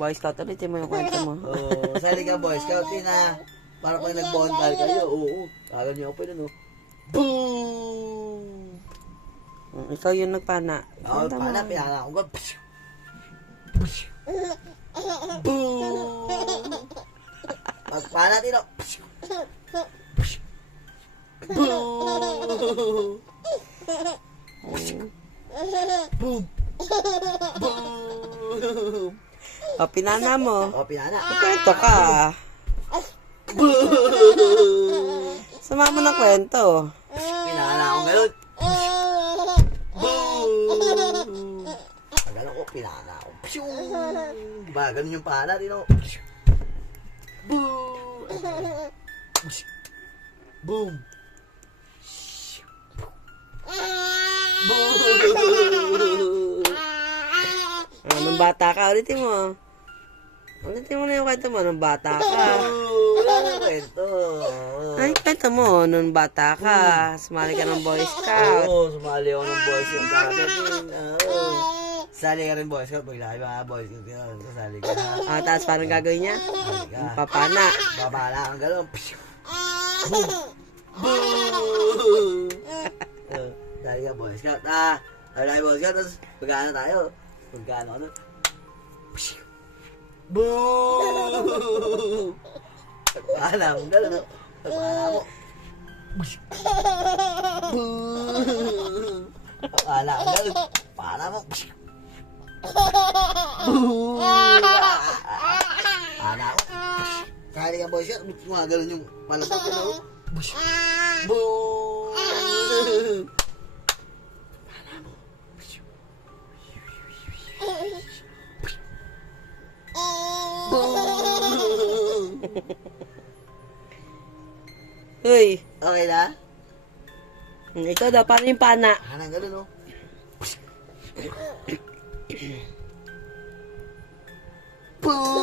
Boy Scout. Ulitin mo yung kwento mo. Oo, sali ka Boy Scout na. Para pag nag-bondal kayo, oo. Tagal niyo ako pa nun, oh. Boom! Ikaw yung nagpana. Oo, pana, pinaka ako. Boom! Pagpana, tino. Boom! Boom! Boom! O, pinana mo. O, pinana. Kwento ka. Sama mo ng kwento. Pinana akong ganun. Boom! Ang ganun ko, pinana ako. Diba, ganun yung pana, tino. Boom! Boom! Nung bata ka, ulitin mo. Ulitin mo na yung kwento mo, nung bata ka. Wala nang kwento. Ay, kwento mo, nung bata ka. Sumali ka ng Boy Scout. Oo, sumali ako ng Boy Scout natin. Sali ka rin Boy Scout. Pag laki mga Boy Scout yun, sasali ka na. Tapos parang gagawin niya? Sali ka. Papana. Babala kang gano'n. Boom! Boom! Sali ka Boy Scout. Sali ka Boy Scout. Tapos pagkano tayo? Pagkano ano? Boom! Pagpala mo gano'n. Pagpala mo. Boom! Pagpala mo gano'n. Pagpala mo. Boom! Pagpala mo. Kaya ka Boy Scout, mga gano'n yung palapot ko na. Boom! Uy, Okay na? ikaw daw, paano yung pana? Hanang gano'n, no? Boom!